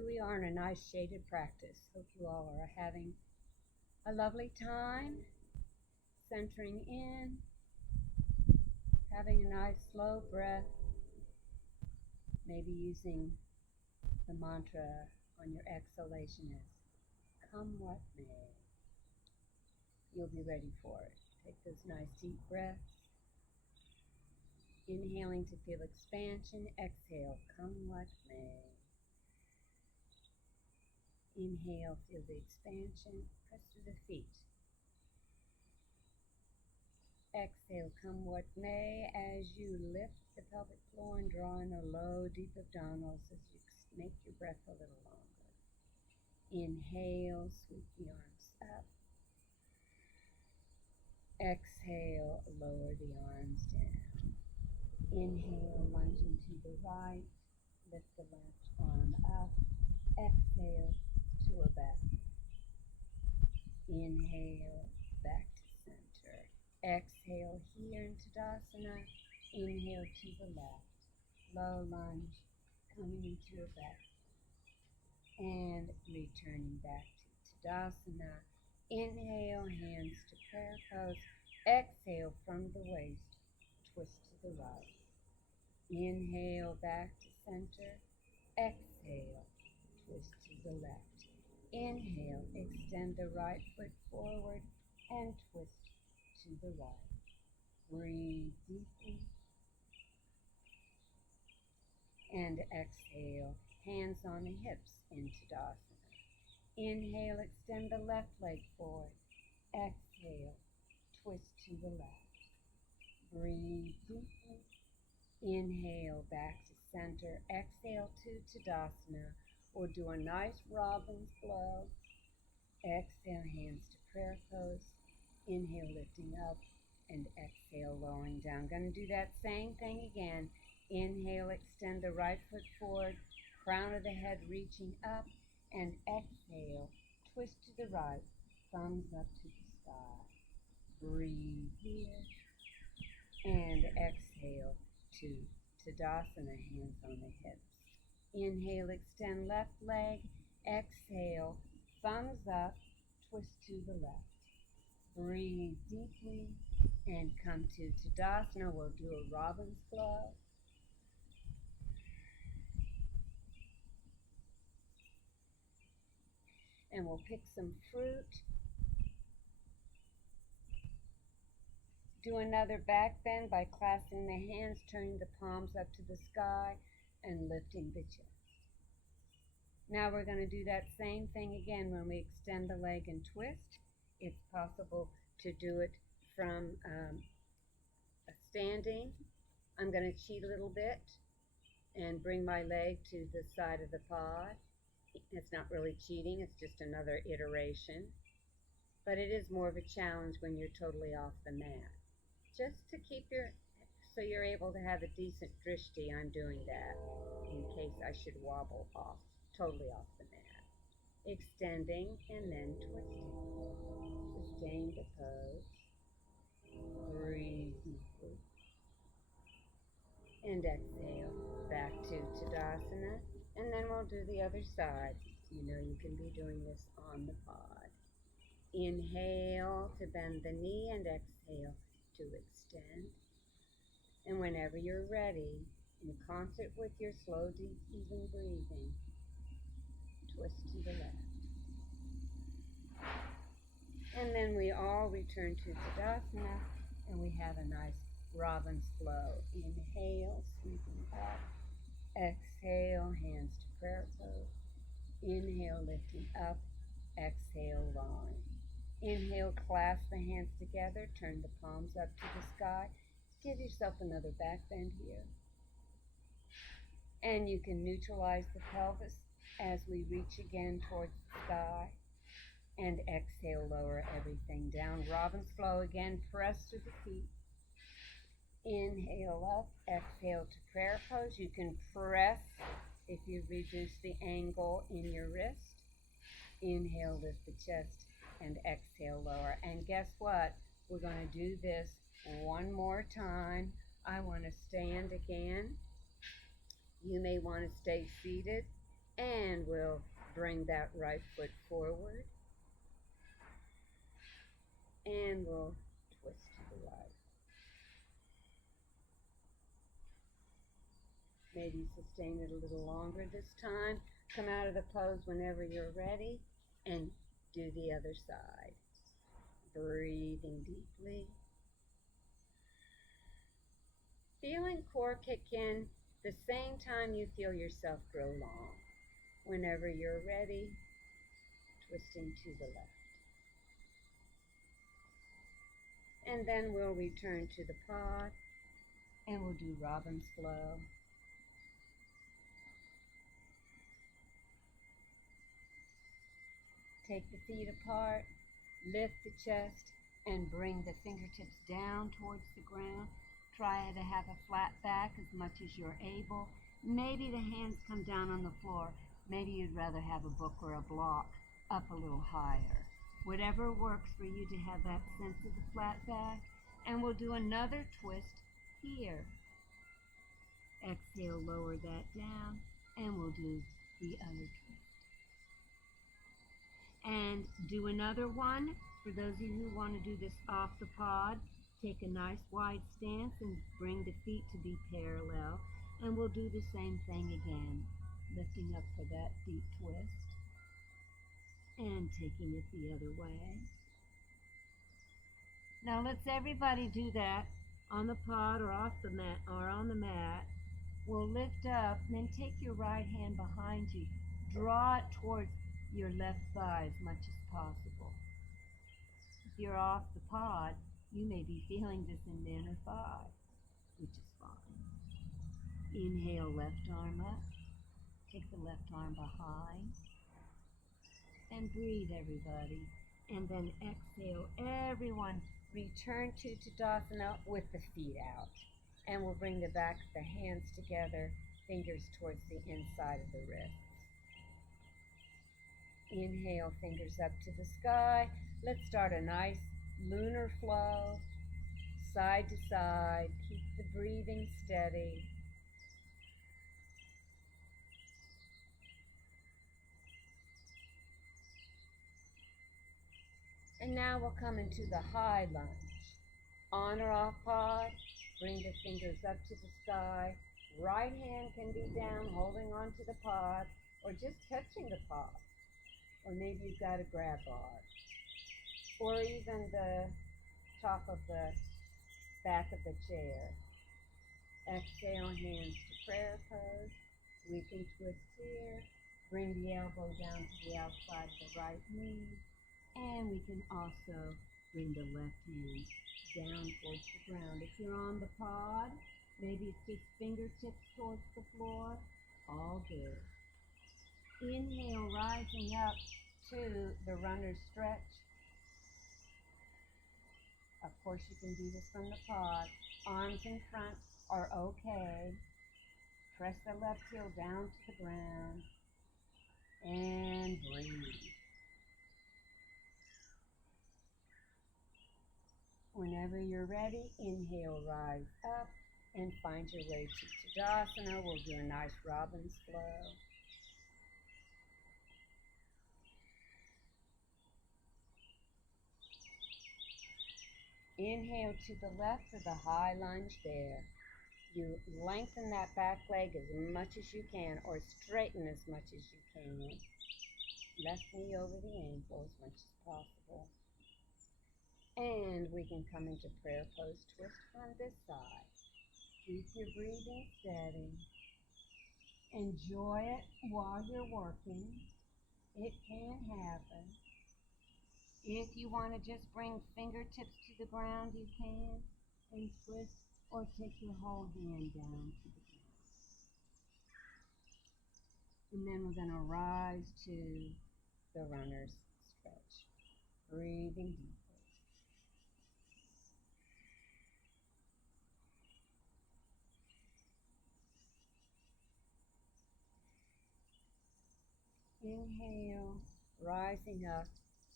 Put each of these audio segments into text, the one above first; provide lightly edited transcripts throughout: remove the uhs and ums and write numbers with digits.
here we are in a nice shaded practice. Hope you all are having a lovely time, centering in, having a nice slow breath, maybe using the mantra on your exhalation is, come what may. You'll be ready for it. Take those nice deep breaths. Inhaling to feel expansion, exhale, come what may. Inhale, feel the expansion, press through the feet. Exhale, come what may, as you lift the pelvic floor and draw in a low, deep abdominals as you make your breath a little longer. Inhale, sweep the arms up. Exhale, lower the arms down. Inhale, lunging to the right, lift the left arm up. Exhale to a back. Inhale, back to center. Exhale here in Tadasana. Inhale to the left. Low lunge, coming into a back. And returning back to Tadasana. Inhale, hands to prayer pose. Exhale from the waist, twist to the right. Inhale, back to center. Exhale, twist to the left. Inhale, extend the right foot forward and twist to the right. Breathe deeply. And exhale, hands on the hips into Tadasana. Inhale, extend the left leg forward. Exhale, twist to the left. Breathe deeply. Inhale, back to center. Exhale to Tadasana, or do a nice robin's flow. Exhale, hands to prayer pose. Inhale, lifting up, and exhale, lowering down. Going to do that same thing again. Inhale, extend the right foot forward, crown of the head reaching up, and exhale, twist to the right, thumbs up to the sky. Breathe here, and exhale to Tadasana, hands on the hips. Inhale, extend left leg. Exhale, thumbs up, twist to the left. Breathe deeply and come to Tadasana. We'll do a robin's flow. And we'll pick some fruit. Do another back bend by clasping the hands, turning the palms up to the sky, and lifting the chest. Now we're going to do that same thing again when we extend the leg and twist. It's possible to do it from a standing. I'm going to cheat a little bit and bring my leg to the side of the pod. It's not really cheating, it's just another iteration. But it is more of a challenge when you're totally off the mat. Just to keep so you're able to have a decent drishti, I'm doing that in case I should wobble off, totally off the mat. Extending and then twisting. Sustain the pose. Breathe deeply. And exhale, back to Tadasana. And then we'll do the other side. You know you can be doing this on the pod. Inhale to bend the knee and exhale to extend. And whenever you're ready, in concert with your slow, deep, even breathing, twist to the left. And then we all return to Tadasana, and we have a nice robin's flow. Inhale, sweeping up. Exhale, hands to prayer pose. Inhale, lifting up. Exhale, lowering. Inhale, clasp the hands together, turn the palms up to the sky. Give yourself another back bend here. And you can neutralize the pelvis as we reach again towards the sky. And exhale, lower everything down. Robin's flow again, press through the feet. Inhale up, exhale to prayer pose. You can press if you reduce the angle in your wrist. Inhale, lift the chest, and exhale, lower. And guess what? We're going to do this one more time. I want to stand again. You may want to stay seated And we'll bring that right foot forward. And we'll twist to the right. Maybe sustain it a little longer this time. Come out of the pose whenever you're ready and do the other side. Breathing deeply. Feeling core kick in the same time you feel yourself grow long. Whenever you're ready, twisting to the left. And then we'll return to the pod and we'll do Robin's Flow. Take the feet apart, lift the chest, and bring the fingertips down towards the ground. Try to have a flat back as much as you're able. Maybe the hands come down on the floor. Maybe you'd rather have a book or a block up a little higher. Whatever works for you to have that sense of the flat back. And we'll do another twist here. Exhale, lower that down, and we'll do the other twist. And do another one. For those of you who want to do this off the pod, take a nice wide stance and bring the feet to be parallel. And we'll do the same thing again, lifting up for that deep twist and taking it the other way. Now let's everybody do that on the pod or off the mat or on the mat. We'll lift up and then take your right hand behind you. Draw it towards your left thigh as much as possible. If you're off the pod, you may be feeling this in the inner thigh, which is fine. Inhale, left arm up. Take the left arm behind. And breathe, everybody. And then exhale, everyone. Return to Tadasana with the feet out. And we'll bring the back of the hands together, fingers towards the inside of the wrists. Inhale, fingers up to the sky. Let's start a nice lunar flow, side to side. Keep the breathing steady. And now we'll come into the high lunge. On or off pod, bring the fingers up to the sky. Right hand can be down, holding onto the pod, or just touching the pod. Or maybe you've got a grab bar. Or even the top of the back of the chair. Exhale, hands to prayer pose. We can twist here. Bring the elbow down to the outside of the right knee. And we can also bring the left hand down towards the ground. If you're on the pod, maybe it's just fingertips towards the floor. All good. Inhale, rising up to the runner's stretch. Of course, you can do this from the pod. Arms in front are okay. Press the left heel down to the ground. And breathe. Whenever you're ready, inhale, rise up, and find your way to Tadasana. We'll do a nice Robin's Flow. Inhale to the left for the high lunge there. You lengthen that back leg as much as you can, or straighten as much as you can. Left knee over the ankle as much as possible. And we can come into prayer pose twist from this side. Keep your breathing steady. Enjoy it while you're working. It can happen. If you want to just bring fingertips to the ground, you can, and twist, or take your whole hand down to the ground. And then we're going to rise to the runner's stretch. Breathing deeply. Inhale, rising up,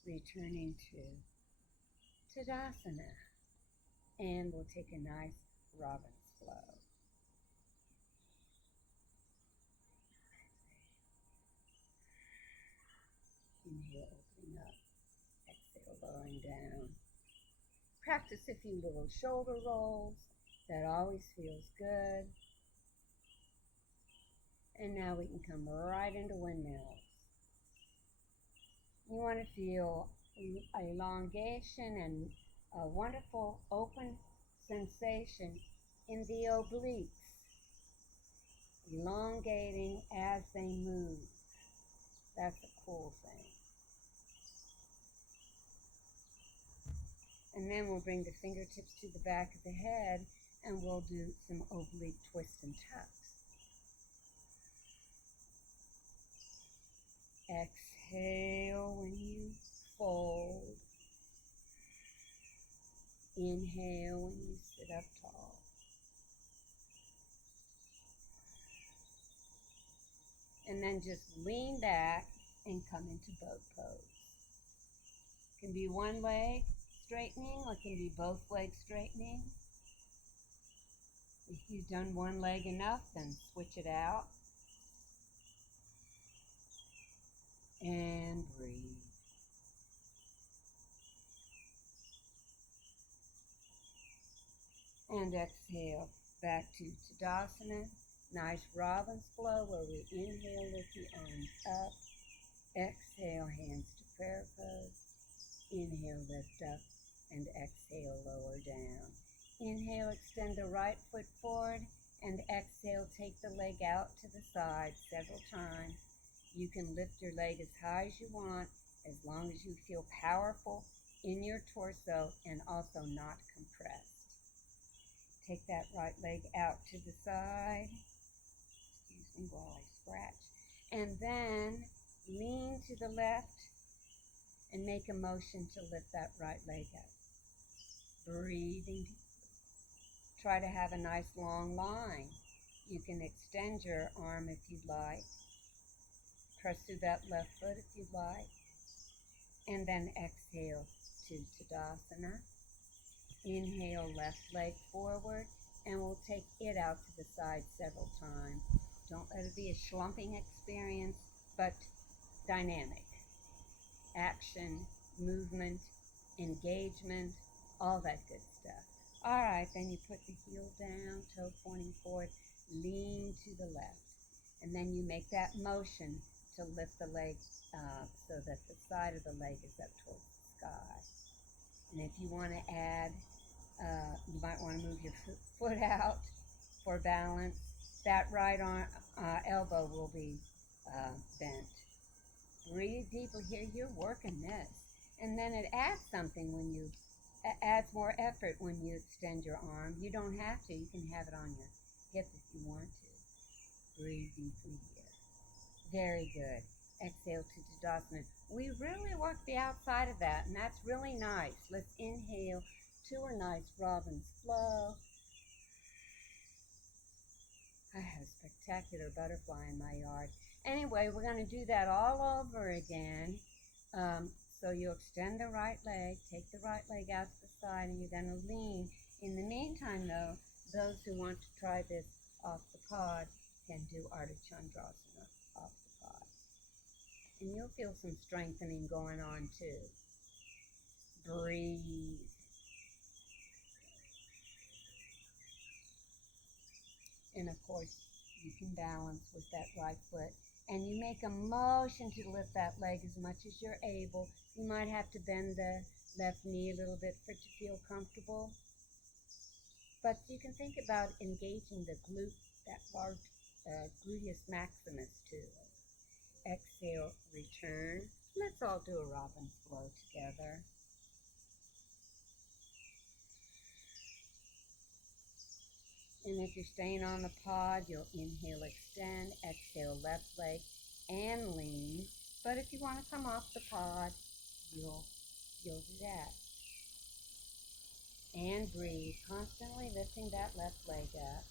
returning to Tadasana. And we'll take a nice Robin's Flow. Practice a few little shoulder rolls. That always feels good. And now we can come right into windmills. You want to feel elongation and a wonderful open sensation in the obliques, elongating as they move. That's a cool thing. And then we'll bring the fingertips to the back of the head and we'll do some oblique twists and tucks. Exhale when you fold. Inhale when you sit up tall. And then just lean back and come into boat pose. It can be one leg straightening or it can be both legs straightening. If you've done one leg enough, then switch it out. And breathe. And exhale back to Tadasana. Nice robin's flow where we inhale, lift the arms up. Exhale, hands to prayer pose. Inhale, lift up. And exhale, lower down. Inhale, extend the right foot forward. And exhale, take the leg out to the side several times. You can lift your leg as high as you want, as long as you feel powerful in your torso and also not compressed. Take that right leg out to the side. Excuse me while I scratch. And then lean to the left and make a motion to lift that right leg up. Breathing. Try to have a nice long line. You can extend your arm if you'd like. Press through that left foot if you'd like. And then exhale to Tadasana. Inhale, left leg forward, and we'll take it out to the side several times. Don't let it be a slumping experience, but dynamic. Action, movement, engagement, all that good stuff. All right, then you put the heel down, toe pointing forward, lean to the left. And then you make that motion to lift the leg so that the side of the leg is up towards the sky. And if you want to add, you might want to move your foot out for balance. That right arm, elbow will be bent. Breathe deeply here. You're working this. And then it adds something when you, adds more effort when you extend your arm. You don't have to. You can have it on your hip if you want to. Breathe deeply here. Very good. Exhale to Tadasana. We really work the outside of that, and that's really nice. Let's inhale to a nice robin's flow. I have a spectacular butterfly in my yard. Anyway, we're going to do that all over again. So you extend the right leg, take the right leg out to the side, and you're going to lean. In the meantime, though, those who want to try this off the pod can do Ardha Chandrasana off the pod. And you'll feel some strengthening going on too. Breathe. And of course, you can balance with that right foot. And you make a motion to lift that leg as much as you're able. You might have to bend the left knee a little bit for it to feel comfortable. But you can think about engaging the glute, that large gluteus maximus too. Exhale, return. Let's all do a robin flow together. And if you're staying on the pod, you'll inhale, extend, exhale, left leg, and lean. But if you want to come off the pod, you'll do that. And breathe, constantly lifting that left leg up.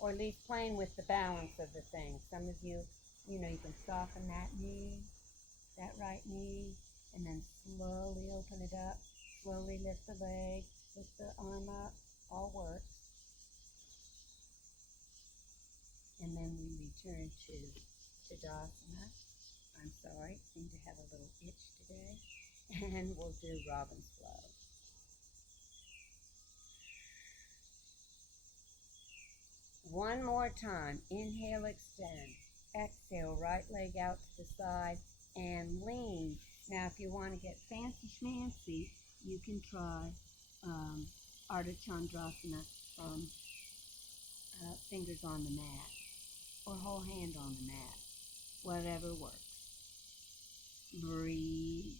Or at least playing with the balance of the thing. Some of you, you can soften that knee, that right knee, and then slowly open it up. Slowly lift the leg, lift the arm up, all works. And then we return to Tadasana. I'm sorry, seem to have a little itch today. And we'll do robin's flow. One more time. Inhale, extend. Exhale, right leg out to the side and lean. Now, if you want to get fancy schmancy, you can try Ardha Chandrasana from fingers on the mat or whole hand on the mat, whatever works. Breathe.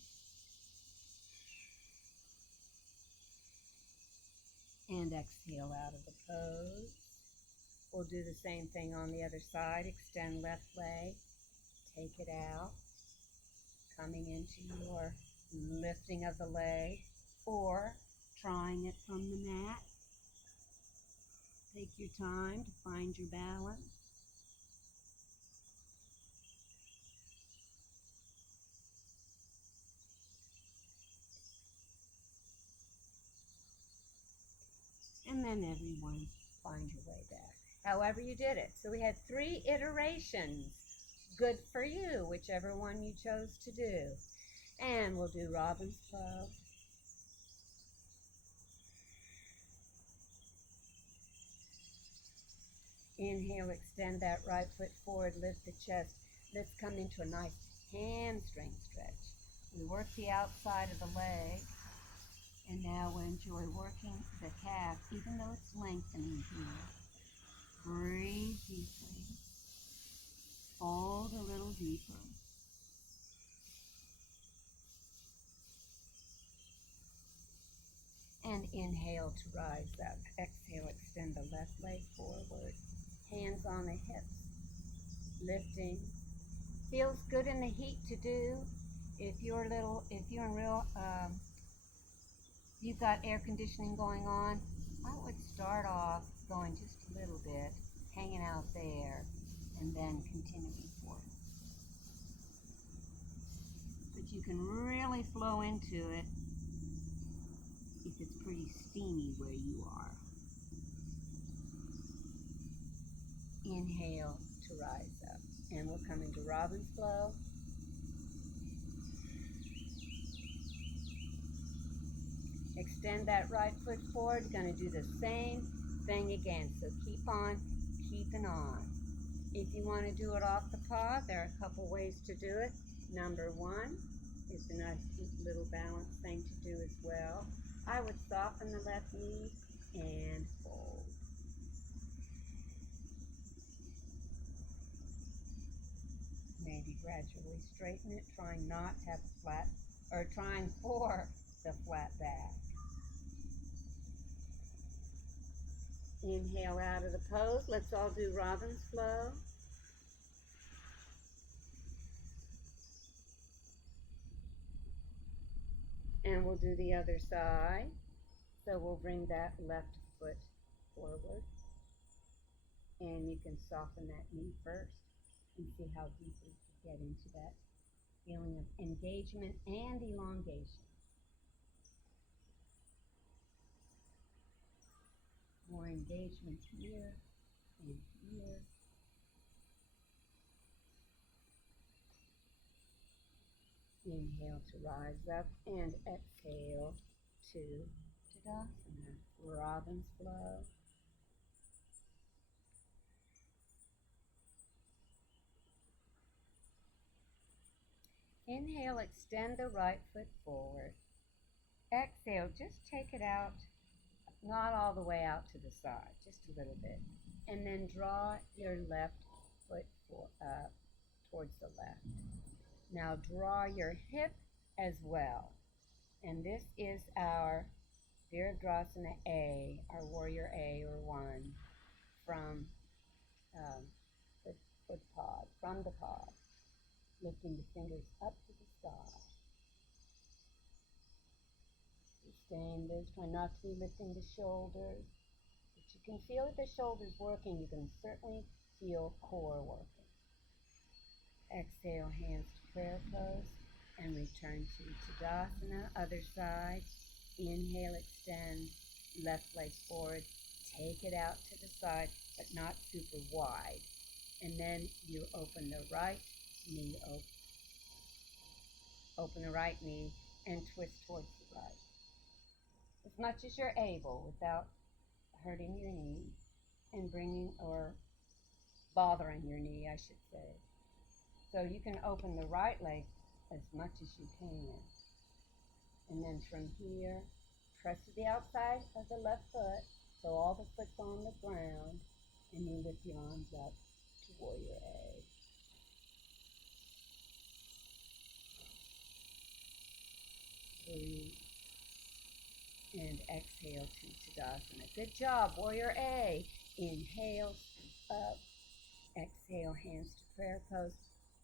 And exhale out of the pose. We'll do the same thing on the other side. Extend left leg, take it out, coming into your lifting of the leg, or trying it from the mat. Take your time to find your balance. And then everyone find your way back. However you did it. So we had 3 iterations. Good for you, whichever one you chose to do. And we'll do Robin's Flow. Inhale, extend that right foot forward, lift the chest. Let's come into a nice hamstring stretch. We work the outside of the leg, and now we enjoy working the calf, even though it's lengthening here. Breathe deeply. Fold a little deeper. And inhale to rise up. Exhale, extend the left leg forward. Hands on the hips. Lifting. Feels good in the heat to do. If you're you've got air conditioning going on, I would start off going just a little bit, hanging out there, and then continuing forward. But you can really flow into it if it's pretty steamy where you are. Inhale to rise up. And we'll come into Robin's Flow. Extend that right foot forward. Going to do the same thing again. So keep on keeping on. If you want to do it off the paw, there are a couple ways to do it. Number 1 is a nice little balance thing to do as well. I would soften the left knee and fold. Maybe gradually straighten it, trying not to have a flat, or trying for the flat back. Inhale out of the pose. Let's all do Robin's Flow. And we'll do the other side. So we'll bring that left foot forward. And you can soften that knee first and see how deeply you get into that feeling of engagement and elongation. More engagement here and here. Inhale to rise up and exhale to Tadasana, Robin's Flow. Inhale, extend the right foot forward. Exhale, just take it out, not all the way out to the side, just a little bit. And then draw your left foot towards the left. Now draw your hip as well. And this is our Virabhadrasana A, our Warrior A or 1 from the foot pod, from the pod. Lifting the fingers up to the sky. Sustain this. Try not to be lifting the shoulders. But you can feel that the shoulders working. You can certainly feel core working. Exhale, hands to prayer pose. And return to Tadasana. Other side. Inhale, extend. Left leg forward. Take it out to the side, but not super wide. And then you open the right knee, open the right knee and twist towards the right. As much as you're able without hurting your knee. and bringing, or bothering your knee, I should say. So you can open the right leg as much as you can. And then from here, press to the outside of the left foot, so all the foot's on the ground, and you lift your arms up to Warrior A. Breathe. And exhale to Tadasana. Good job, Warrior A. Inhale, up. Exhale, hands to prayer pose.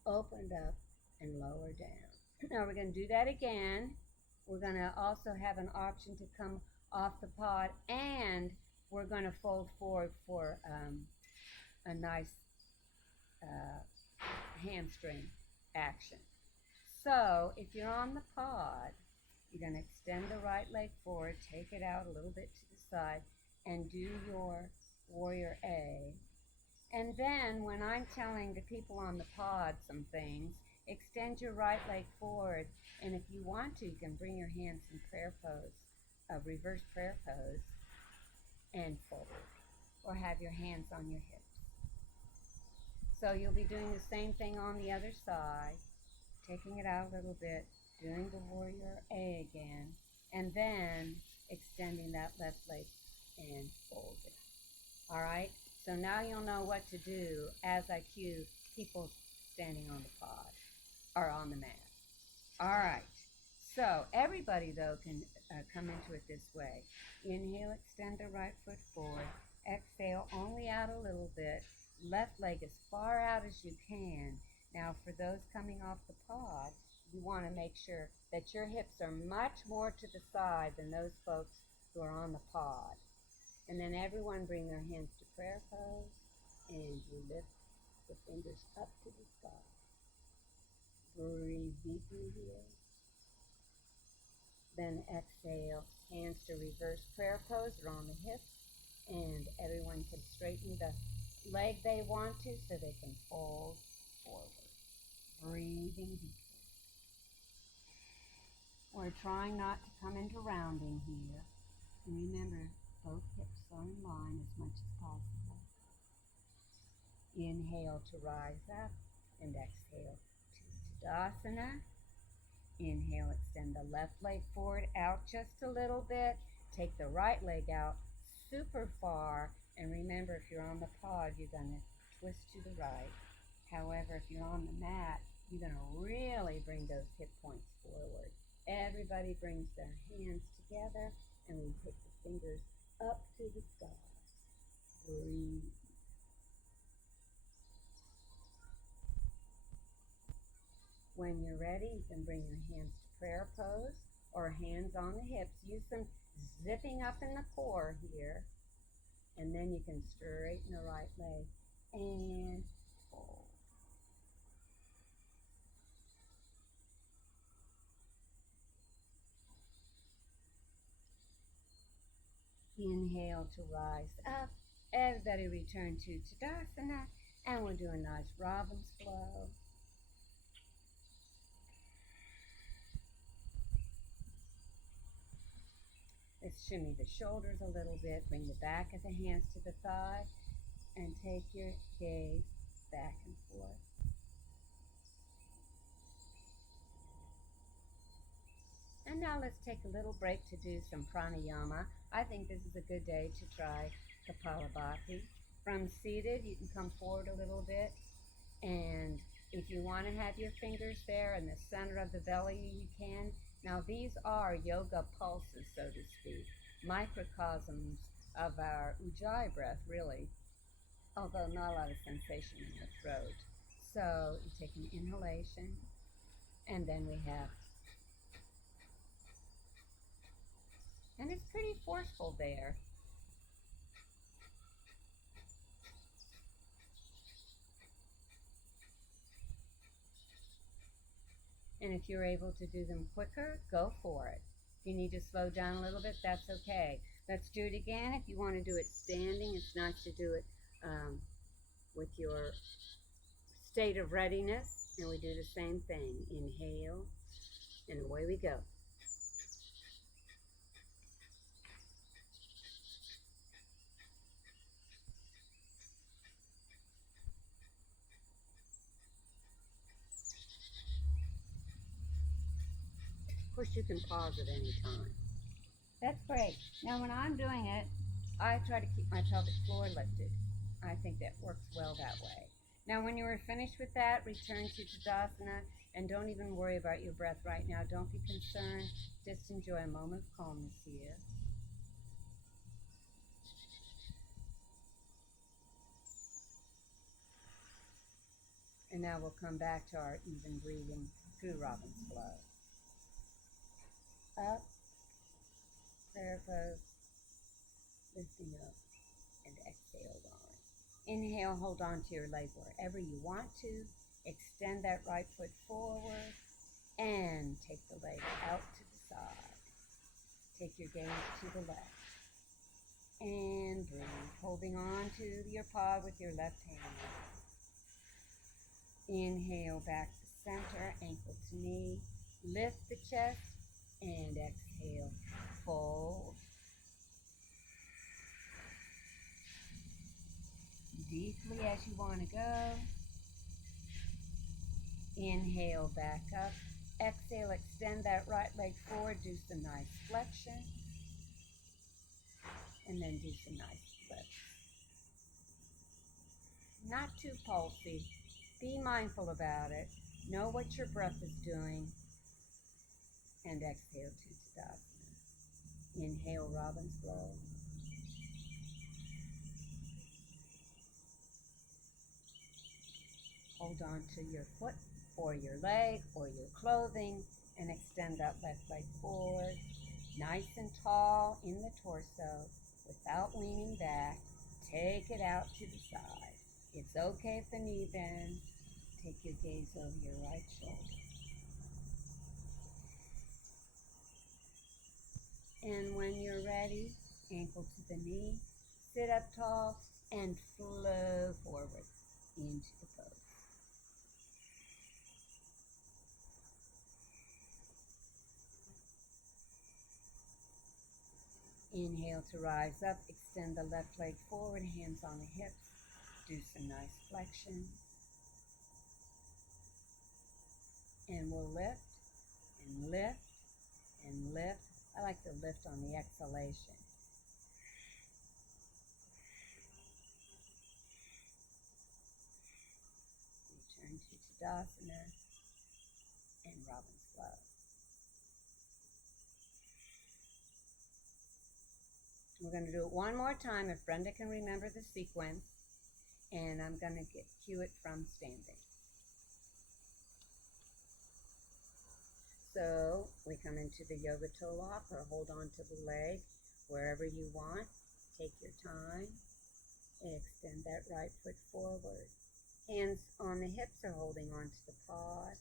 Opened up and lower down. Now we're going to do that again. We're going to also have an option to come off the pod, and we're going to fold forward for a nice hamstring action. So if you're on the pod, you're going to extend the right leg forward, take it out a little bit to the side, and do your Warrior A. And then when I'm telling the people on the pod some things, extend your right leg forward, and if you want to, you can bring your hands in prayer pose, reverse prayer pose, and forward, or have your hands on your hips. So you'll be doing the same thing on the other side, taking it out a little bit, doing the Warrior A again, and then extending that left leg and folding. All right? So now you'll know what to do as I cue people standing on the pod or on the mat. All right. So everybody, though, can come into it this way. Inhale, extend the right foot forward. Exhale, only out a little bit. Left leg as far out as you can. Now, for those coming off the pod, you want to make sure that your hips are much more to the side than those folks who are on the pod. And then everyone bring their hands to prayer pose, and you lift the fingers up to the sky. Breathe deeply here. Then exhale, hands to reverse prayer pose or on the hips, and everyone can straighten the leg they want to so they can fold forward. Breathing deeply. We're trying not to come into rounding here. And remember, both hips are in line as much as possible. Inhale to rise up, and exhale to Tadasana. Inhale, extend the left leg forward, out just a little bit. Take the right leg out super far. And remember, if you're on the pod, you're going to twist to the right. However, if you're on the mat, you're going to really bring those hip points forward. Everybody brings their hands together, and we take the fingers up to the sky. Breathe. When you're ready, you can bring your hands to prayer pose or hands on the hips. Use some zipping up in the core here. And then you can straighten the right leg and fold. Inhale to rise up. Everybody return to Tadasana, and we'll do a nice robin's flow. Let's shimmy the shoulders a little bit. Bring the back of the hands to the thigh, and take your gaze back and forth. And now let's take a little break to do some pranayama. I think this is a good day to try Kapalabhati. From seated, you can come forward a little bit. And if you want to have your fingers there in the center of the belly, you can. Now these are yoga pulses, so to speak, microcosms of our ujjayi breath, really, although not a lot of sensation in the throat. So you take an inhalation, and then we have, and it's pretty forceful there. And if you're able to do them quicker, go for it. If you need to slow down a little bit, that's okay. Let's do it again. If you want to do it standing, it's nice to do it with your state of readiness. And we do the same thing. Inhale, and away we go. course, you can pause at any time. That's great. Now, when I'm doing it, I try to keep my pelvic floor lifted. I think that works well that way. Now, when you are finished with that, return to Tadasana, and don't even worry about your breath right now. Don't be concerned. Just enjoy a moment of calmness here. And now we'll come back to our even breathing through Robin's Flow. Up, prayer pose, lifting up, and exhale, lowering. Inhale, hold on to your leg wherever you want to. Extend that right foot forward and take the leg out to the side. Take your gaze to the left. And breathe, holding on to your pod with your left hand. Inhale, back to center, ankle to knee. Lift the chest and exhale, fold. Deeply as you want to go. Inhale, back up. Exhale, extend that right leg forward. Do some nice flexion. And then do some nice lifts. Not too pulsy. Be mindful about it. Know what your breath is doing. And exhale to Tadasana. Inhale, Robin's Flow. Hold on to your foot or your leg or your clothing and extend that left leg forward. Nice and tall in the torso without leaning back. Take it out to the side. It's okay if the knee bends. Take your gaze over your right shoulder. And when you're ready, ankle to the knee, sit up tall and flow forward into the pose. Inhale to rise up, extend the left leg forward, hands on the hips. Do some nice flexion. And we'll lift and lift and lift. I like to lift on the exhalation. Return to Tadasana and Robin's Flow. We're going to do it one more time if Brenda can remember the sequence, and I'm going to cue it from standing. So we come into the yoga toe lock or hold on to the leg wherever you want. Take your time and extend that right foot forward. Hands on the hips are holding on to the pod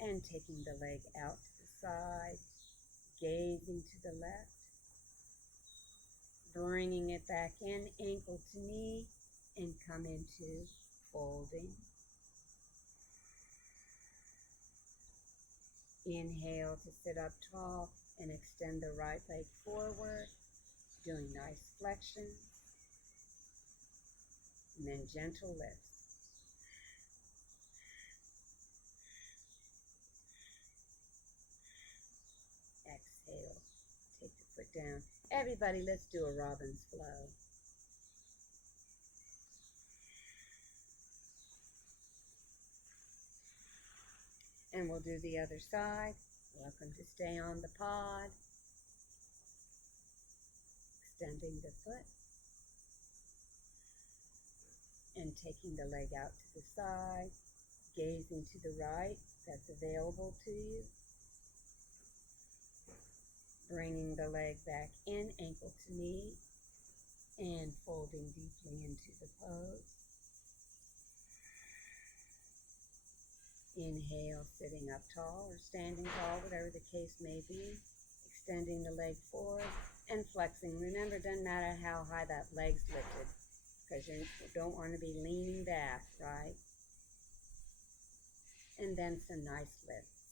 and taking the leg out to the side, gazing to the left. Bringing it back in, ankle to knee, and come into folding. Inhale to sit up tall and extend the right leg forward, doing nice flexion, and then gentle lifts. Exhale, take the foot down. Everybody, let's do a Robin's Flow. And we'll do the other side. Welcome to stay on the pod. Extending the foot. And taking the leg out to the side. Gazing to the right. That's available to you. Bringing the leg back in, ankle to knee. And folding deeply into the pose. Inhale, sitting up tall or standing tall, whatever the case may be. Extending the leg forward and flexing. Remember, it doesn't matter how high that leg's lifted, because you don't want to be leaning back, right? And then some nice lifts.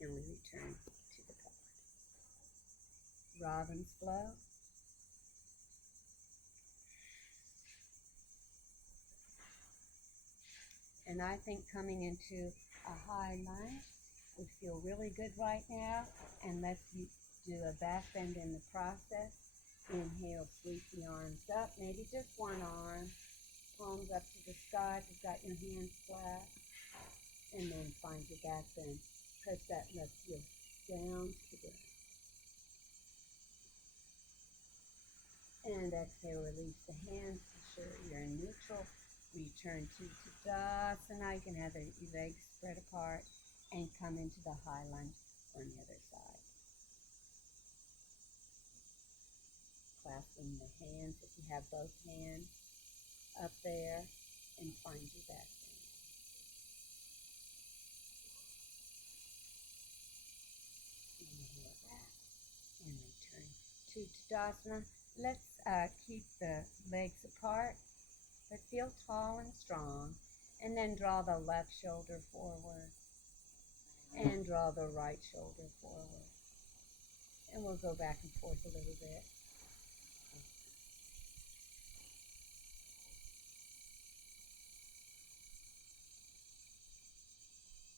And we return to the pod. Robin's Flow. And I think coming into a high lunge would feel really good right now. And let's do a back bend in the process. Inhale, sweep the arms up, maybe just one arm. Palms up to the sky if you've got your hands flat. And then find your back bend. Press that left heel down to the ground. And exhale, release the hands. Be sure you're in neutral. Return to Tadasana. You can have your legs spread apart and come into the high lunge on the other side. Clasping the hands if you have both hands up there, and find your back bend. Inhale back and return to Tadasana. Let's keep the legs apart, but feel tall and strong. And then draw the left shoulder forward and draw the right shoulder forward. And we'll go back and forth a little bit.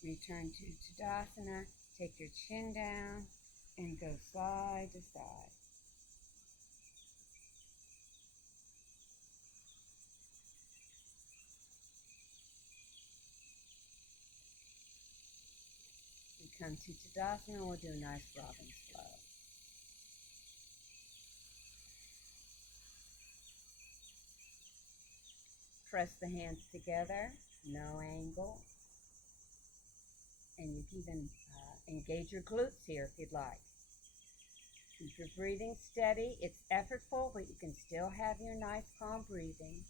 Return to Tadasana. Take your chin down and go side to side. We come to Tadasana. We'll do a nice robin's flow. Press the hands together, no angle. And you can even engage your glutes here if you'd like. Keep your breathing steady. It's effortful, but you can still have your nice calm breathing.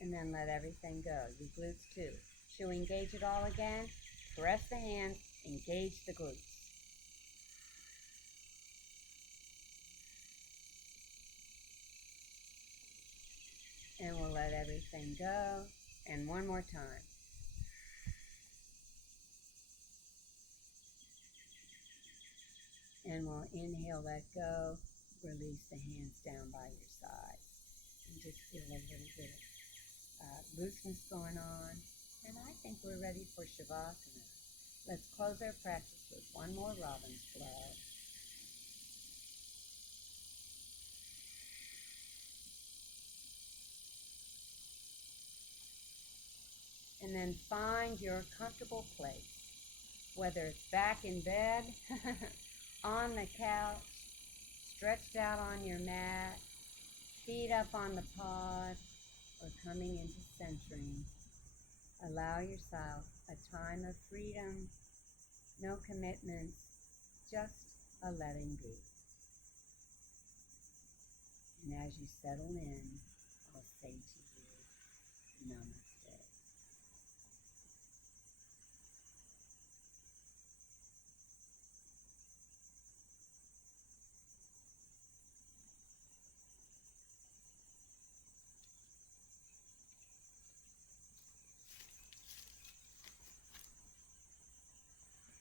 And then let everything go. Your glutes too. To engage it all again, press the hands, engage the glutes. And we'll let everything go. And one more time. And we'll inhale, let go, release the hands down by your side. And just feel a little bit of looseness going on. And I think we're ready for Shavasana. Let's close our practice with one more robin's flow. And then find your comfortable place, whether it's back in bed, on the couch, stretched out on your mat, feet up on the pod, or coming into centering. Allow yourself a time of freedom, no commitments, just a letting be. And as you settle in, I'll say to you, Namaste.